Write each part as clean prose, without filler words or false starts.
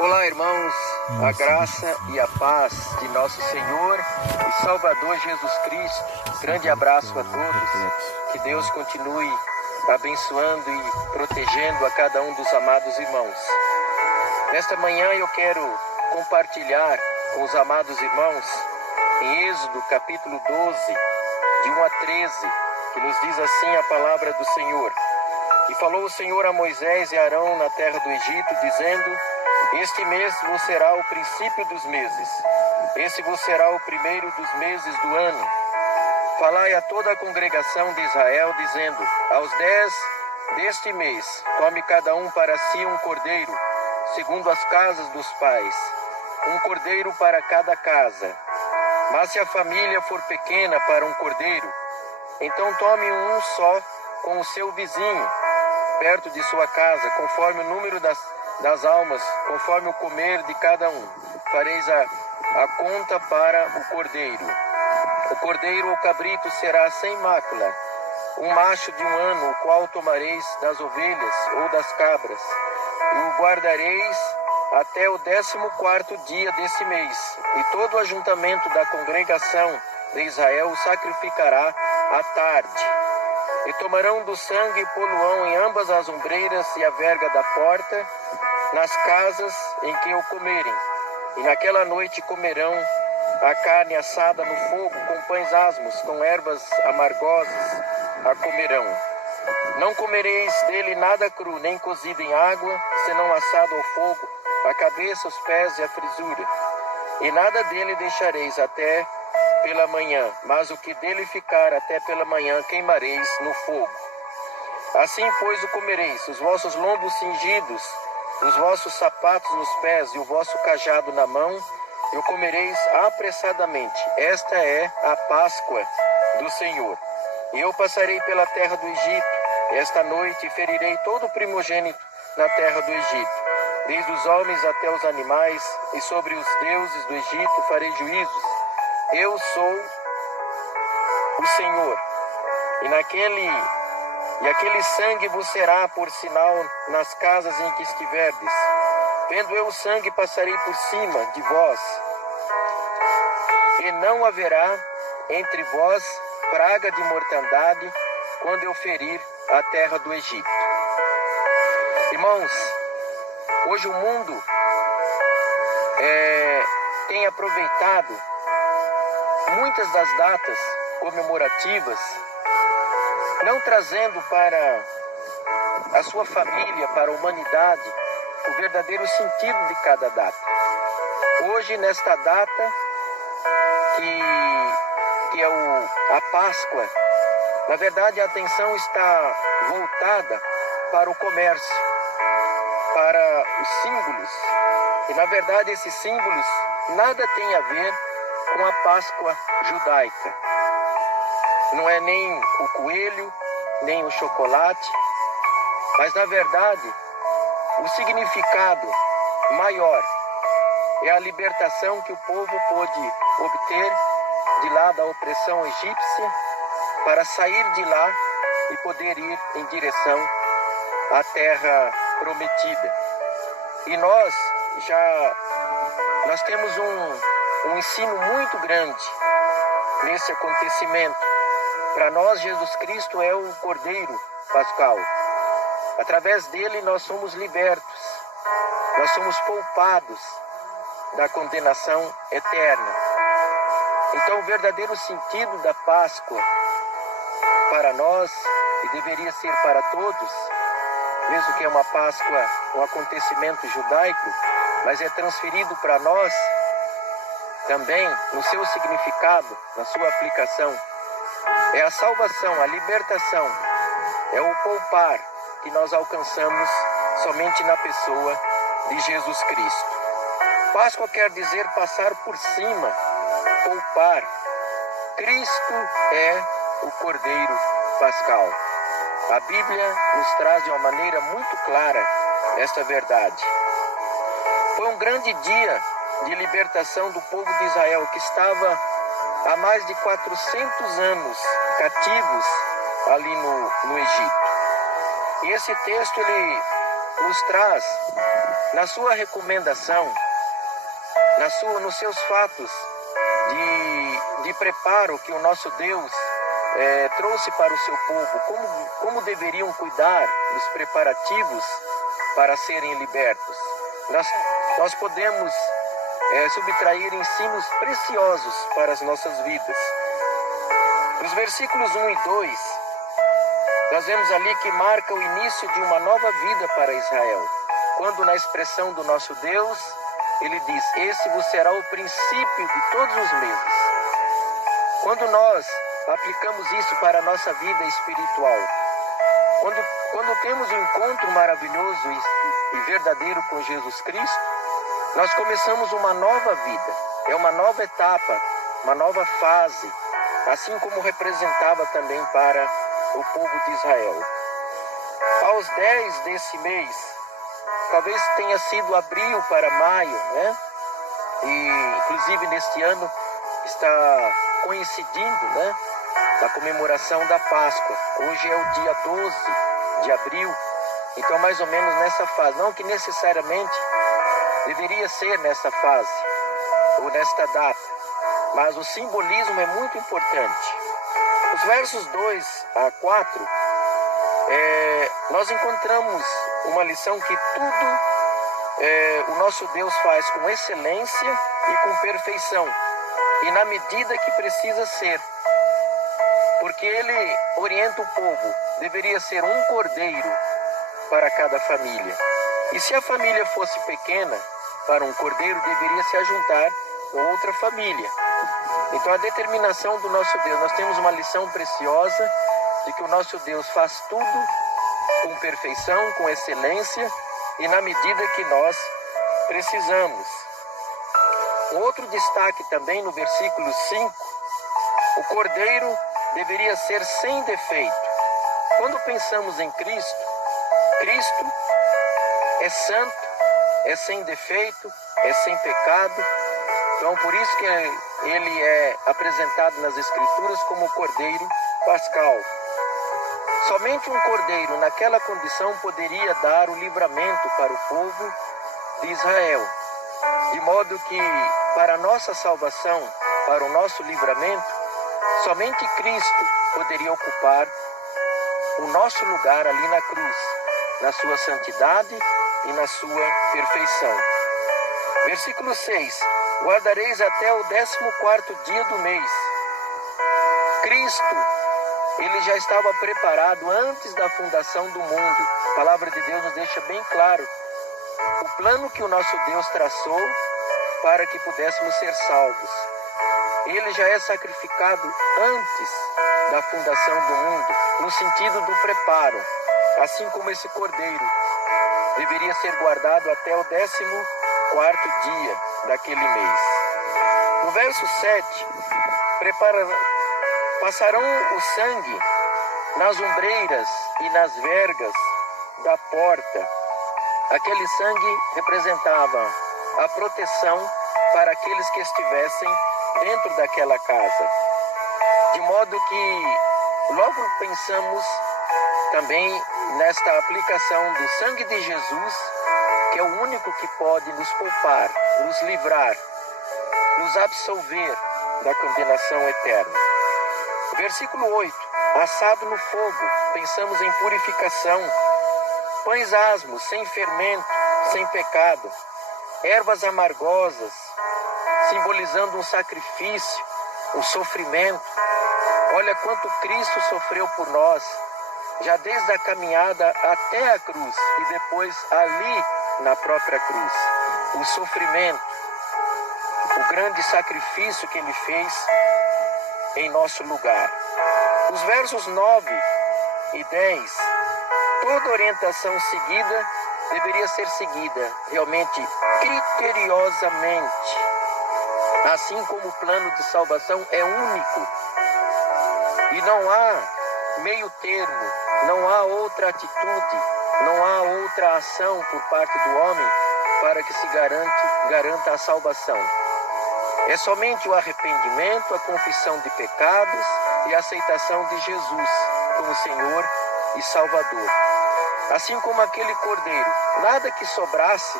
Olá, irmãos, a graça e a paz de nosso Senhor e Salvador Jesus Cristo. Grande abraço a todos. Que Deus continue abençoando e protegendo a cada um dos amados irmãos. Nesta manhã eu quero compartilhar com os amados irmãos em Êxodo capítulo 12, de 1 a 13, que nos diz assim a palavra do Senhor. E falou o Senhor a Moisés e a Arão na terra do Egito, dizendo: Este mês vos será o princípio dos meses, esse vos será o primeiro dos meses do ano. Falai a toda a congregação de Israel, dizendo: Aos 10 deste mês, tome cada um para si um cordeiro, segundo as casas dos pais, um cordeiro para cada casa. Mas se a família for pequena para um cordeiro, então tome um só com o seu vizinho, perto de sua casa, conforme o número das almas, conforme o comer de cada um. Fareis a conta para o cordeiro. O cordeiro ou cabrito será sem mácula, um macho de um ano, o qual tomareis das ovelhas ou das cabras, e o guardareis até o 14º dia desse mês. E todo o ajuntamento da congregação de Israel o sacrificará à tarde. E tomarão do sangue e poluão em ambas as ombreiras e a verga da porta, nas casas em que o comerem. E naquela noite comerão a carne assada no fogo, com pães asmos, com ervas amargosas a comerão. Não comereis dele nada cru, nem cozido em água, senão assado ao fogo, a cabeça, os pés e a frisura. E nada dele deixareis até pela manhã, mas o que dele ficar até pela manhã queimareis no fogo. Assim, pois, o comereis, os vossos lombos cingidos, os vossos sapatos nos pés e o vosso cajado na mão, e o comereis apressadamente. Esta é a Páscoa do Senhor. E eu passarei pela terra do Egito esta noite e ferirei todo o primogênito na terra do Egito, desde os homens até os animais, e sobre os deuses do Egito farei juízos. Eu sou o Senhor. E aquele sangue vos será por sinal nas casas em que estiverdes. Vendo eu o sangue, passarei por cima de vós, e não haverá entre vós praga de mortandade quando eu ferir a terra do Egito. Irmãos, hoje o mundo tem aproveitado muitas das datas comemorativas, não trazendo para a sua família, para a humanidade, o verdadeiro sentido de cada data. Hoje, nesta data, que é a Páscoa, na verdade a atenção está voltada para o comércio, para os símbolos. E na verdade esses símbolos nada tem a ver com a Páscoa judaica. Não é nem o coelho, nem o chocolate, mas na verdade o significado maior é a libertação que o povo pôde obter de lá da opressão egípcia, para sair de lá e poder ir em direção à terra prometida. E nós temos um ensino muito grande nesse acontecimento. Para nós, Jesus Cristo é o Cordeiro Pascal. Através dele nós somos libertos, nós somos poupados da condenação eterna. Então o verdadeiro sentido da Páscoa para nós, e deveria ser para todos, mesmo que é uma Páscoa, um acontecimento judaico, mas é transferido para nós também no seu significado, na sua aplicação. É a salvação, a libertação, é o poupar que nós alcançamos somente na pessoa de Jesus Cristo. Páscoa quer dizer passar por cima, poupar. Cristo é o Cordeiro Pascal. A Bíblia nos traz de uma maneira muito clara esta verdade. Foi um grande dia de libertação do povo de Israel, que estava há mais de 400 anos cativos ali no Egito. E esse texto ele nos traz, na sua recomendação, nos seus fatos de preparo que o nosso Deus trouxe para o seu povo, como deveriam cuidar dos preparativos para serem libertos. Nós podemos subtrair ensinos preciosos para as nossas vidas. Nos versículos 1 e 2, nós vemos ali que marca o início de uma nova vida para Israel, quando na expressão do nosso Deus, ele diz: esse vos será o princípio de todos os meses. Quando nós aplicamos isso para a nossa vida espiritual, quando temos um encontro maravilhoso e verdadeiro com Jesus Cristo, nós começamos uma nova vida, é uma nova etapa, uma nova fase, assim como representava também para o povo de Israel. Aos 10 desse mês, talvez tenha sido abril para maio, né? E inclusive neste ano está coincidindo, né, a comemoração da Páscoa. Hoje é o dia 12 de abril, então mais ou menos nessa fase. Não que necessariamente deveria ser nessa fase ou nesta data, mas o simbolismo é muito importante. Os versos 2 a 4, nós encontramos uma lição que tudo o nosso Deus faz com excelência e com perfeição, e na medida que precisa ser, porque ele orienta o povo, deveria ser um cordeiro para cada família. E se a família fosse pequena, para um cordeiro deveria se ajuntar com outra família. Então a determinação do nosso Deus, nós temos uma lição preciosa de que o nosso Deus faz tudo com perfeição, com excelência e na medida que nós precisamos. Um outro destaque também no versículo 5, o cordeiro deveria ser sem defeito. Quando pensamos em Cristo, Cristo é santo, é sem defeito, é sem pecado. Então por isso que ele é apresentado nas Escrituras como o cordeiro pascal. Somente um cordeiro naquela condição poderia dar o livramento para o povo de Israel. De modo que, para a nossa salvação, para o nosso livramento, somente Cristo poderia ocupar o nosso lugar ali na cruz, na sua santidade e na sua perfeição. Versículo 6. Guardareis até o 14º dia do mês. Cristo, ele já estava preparado antes da fundação do mundo. A palavra de Deus nos deixa bem claro o plano que o nosso Deus traçou para que pudéssemos ser salvos. Ele já é sacrificado antes da fundação do mundo, no sentido do preparo, assim como esse cordeiro deveria ser guardado até o 14º dia daquele mês. No verso 7, passarão o sangue nas ombreiras e nas vergas da porta. Aquele sangue representava a proteção para aqueles que estivessem dentro daquela casa. De modo que logo pensamos também nesta aplicação do sangue de Jesus, que é o único que pode nos poupar, nos livrar, nos absolver da condenação eterna. Versículo 8. Assado no fogo, pensamos em purificação, pães asmos, sem fermento, sem pecado, ervas amargosas, simbolizando um sacrifício, um sofrimento. Olha quanto Cristo sofreu por nós, já desde a caminhada até a cruz e depois ali na própria cruz. O sofrimento, o grande sacrifício que ele fez em nosso lugar. Os versos 9 e 10, toda orientação seguida deveria ser seguida realmente criteriosamente. Assim como o plano de salvação é único e não há meio termo, não há outra atitude, não há outra ação por parte do homem para que se garanta a salvação. É somente o arrependimento, a confissão de pecados e a aceitação de Jesus como Senhor e Salvador. Assim como aquele cordeiro, nada que sobrasse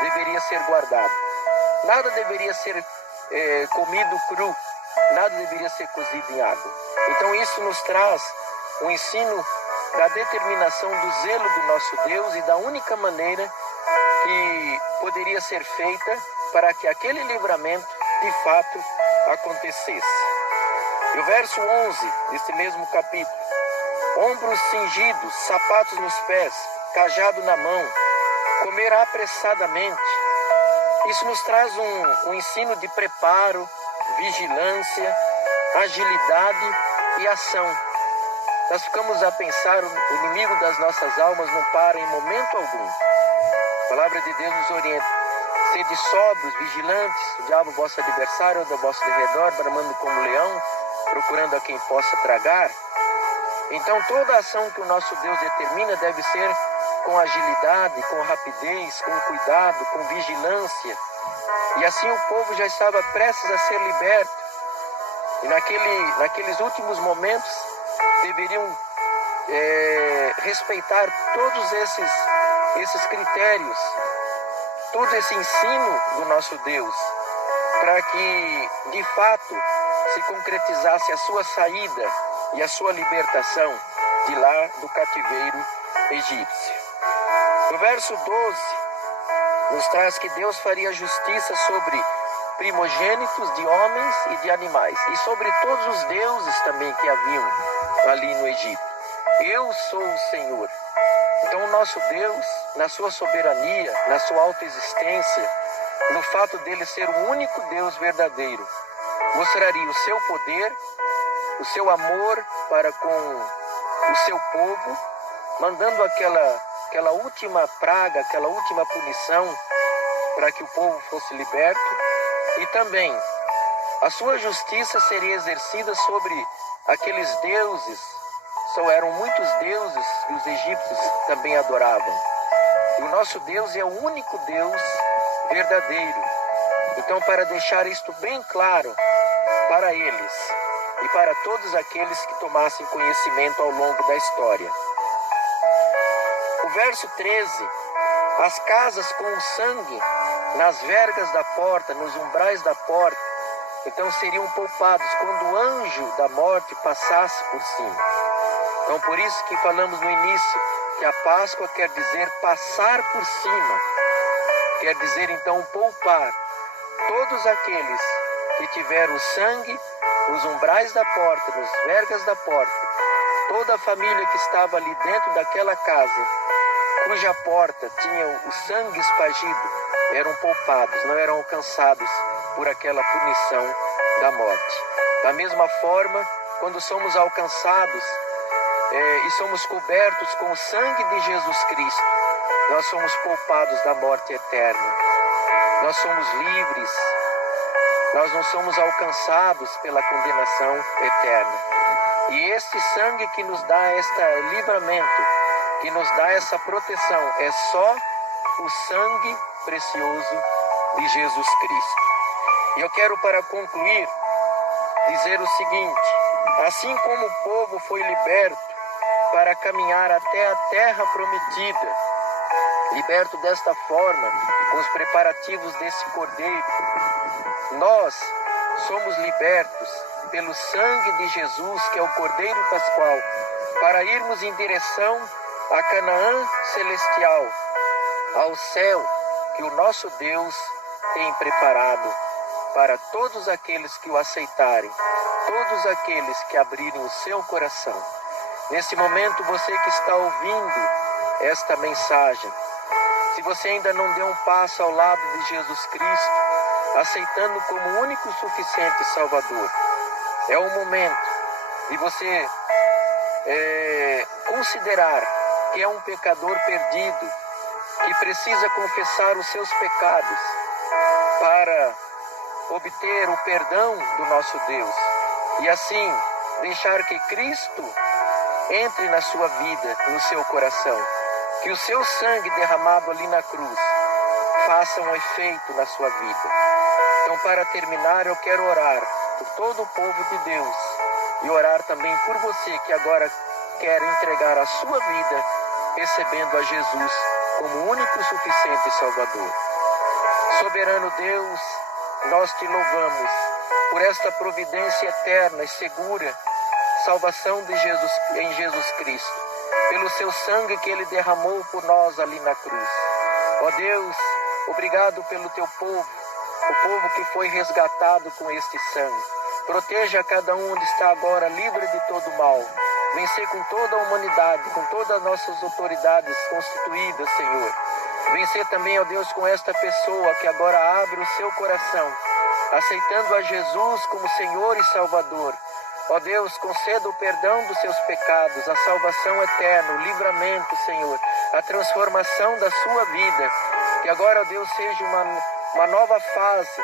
deveria ser guardado. Nada deveria ser comido cru, nada deveria ser cozido em água. Então isso nos traz um ensino da determinação do zelo do nosso Deus e da única maneira que poderia ser feita para que aquele livramento de fato acontecesse. E o verso 11 desse mesmo capítulo: ombros cingidos, sapatos nos pés, cajado na mão, comer apressadamente. Isso nos traz um ensino de preparo, vigilância, agilidade e ação. Nós ficamos a pensar, o inimigo das nossas almas não para em momento algum. A palavra de Deus nos orienta: sede sóbrios, vigilantes, o diabo, vosso adversário, anda ao vosso derredor, bramando como leão, procurando a quem possa tragar. Então toda ação que o nosso Deus determina deve ser com agilidade, com rapidez, com cuidado, com vigilância. E assim o povo já estava prestes a ser liberto. E naqueles últimos momentos deveriam respeitar todos esses critérios, todo esse ensino do nosso Deus, para que de fato se concretizasse a sua saída e a sua libertação de lá do cativeiro egípcio. No verso 12, nos traz que Deus faria justiça sobre primogênitos de homens e de animais, e sobre todos os deuses também que haviam ali no Egito. Eu sou o Senhor. Então o nosso Deus, na sua soberania, na sua autoexistência, no fato dele ser o único Deus verdadeiro, mostraria o seu poder, o seu amor para com o seu povo, mandando aquela última praga, aquela última punição para que o povo fosse liberto. E também a sua justiça seria exercida sobre aqueles deuses. Eram muitos deuses que os egípcios também adoravam. E o nosso Deus é o único Deus verdadeiro. Então, para deixar isto bem claro para eles e para todos aqueles que tomassem conhecimento ao longo da história. O verso 13: as casas com o sangue nas vergas da porta, nos umbrais da porta, então seriam poupados quando o anjo da morte passasse por cima. Então por isso que falamos no início que a Páscoa quer dizer passar por cima, quer dizer então poupar todos aqueles que tiveram o sangue nos umbrais da porta, nas vergas da porta, toda a família que estava ali dentro daquela casa, cuja porta tinha o sangue espargido, eram poupados, não eram alcançados por aquela punição da morte. Da mesma forma, quando somos alcançados e somos cobertos com o sangue de Jesus Cristo, nós somos poupados da morte eterna. Nós somos livres, nós não somos alcançados pela condenação eterna. E este sangue que nos dá este livramento, que nos dá essa proteção, é só o sangue precioso de Jesus Cristo. E eu quero, para concluir, dizer o seguinte: assim como o povo foi liberto para caminhar até a terra prometida, liberto desta forma, com os preparativos desse cordeiro, nós somos libertos pelo sangue de Jesus, que é o Cordeiro Pascual, para irmos em direção a Canaã celestial, ao céu que o nosso Deus tem preparado para todos aqueles que o aceitarem, todos aqueles que abrirem o seu coração. Nesse momento, você que está ouvindo esta mensagem, se você ainda não deu um passo ao lado de Jesus Cristo, aceitando como único suficiente Salvador, é o momento de você considerar que é um pecador perdido, que precisa confessar os seus pecados para obter o perdão do nosso Deus e assim deixar que Cristo entre na sua vida, no seu coração, que o seu sangue derramado ali na cruz faça um efeito na sua vida. Então, para terminar, eu quero orar por todo o povo de Deus e orar também por você que agora quer entregar a sua vida recebendo a Jesus como único, suficiente Salvador. Soberano Deus, nós te louvamos por esta providência eterna e segura, salvação em Jesus Cristo, pelo seu sangue que Ele derramou por nós ali na cruz. Ó Deus, obrigado pelo teu povo, o povo que foi resgatado com este sangue. Proteja cada um onde está agora, livre de todo mal. Vencer com toda a humanidade, com todas as nossas autoridades constituídas, Senhor. Vencer também, ó Deus, com esta pessoa que agora abre o seu coração, aceitando a Jesus como Senhor e Salvador. Ó Deus, conceda o perdão dos seus pecados, a salvação eterna, o livramento, Senhor, a transformação da sua vida. Que agora, ó Deus, seja uma nova fase,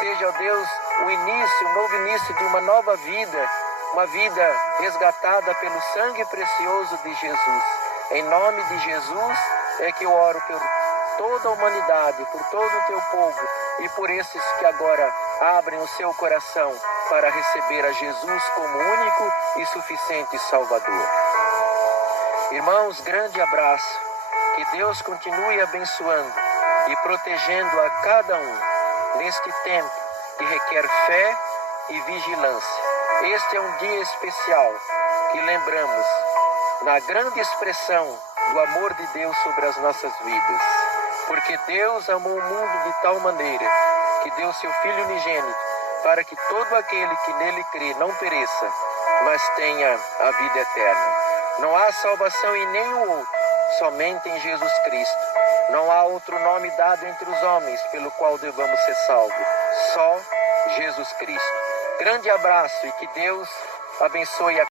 seja, ó Deus, o novo início de uma nova vida, uma vida resgatada pelo sangue precioso de Jesus. Em nome de Jesus é que eu oro por toda a humanidade, por todo o teu povo e por esses que agora abrem o seu coração para receber a Jesus como único e suficiente Salvador. Irmãos, grande abraço. Que Deus continue abençoando e protegendo a cada um neste tempo que requer fé e vigilância. Este é um dia especial que lembramos na grande expressão do amor de Deus sobre as nossas vidas. Porque Deus amou o mundo de tal maneira que deu seu Filho unigênito para que todo aquele que nele crê não pereça, mas tenha a vida eterna. Não há salvação em nenhum outro, somente em Jesus Cristo. Não há outro nome dado entre os homens pelo qual devamos ser salvos, só Jesus Cristo. Grande abraço e que Deus abençoe a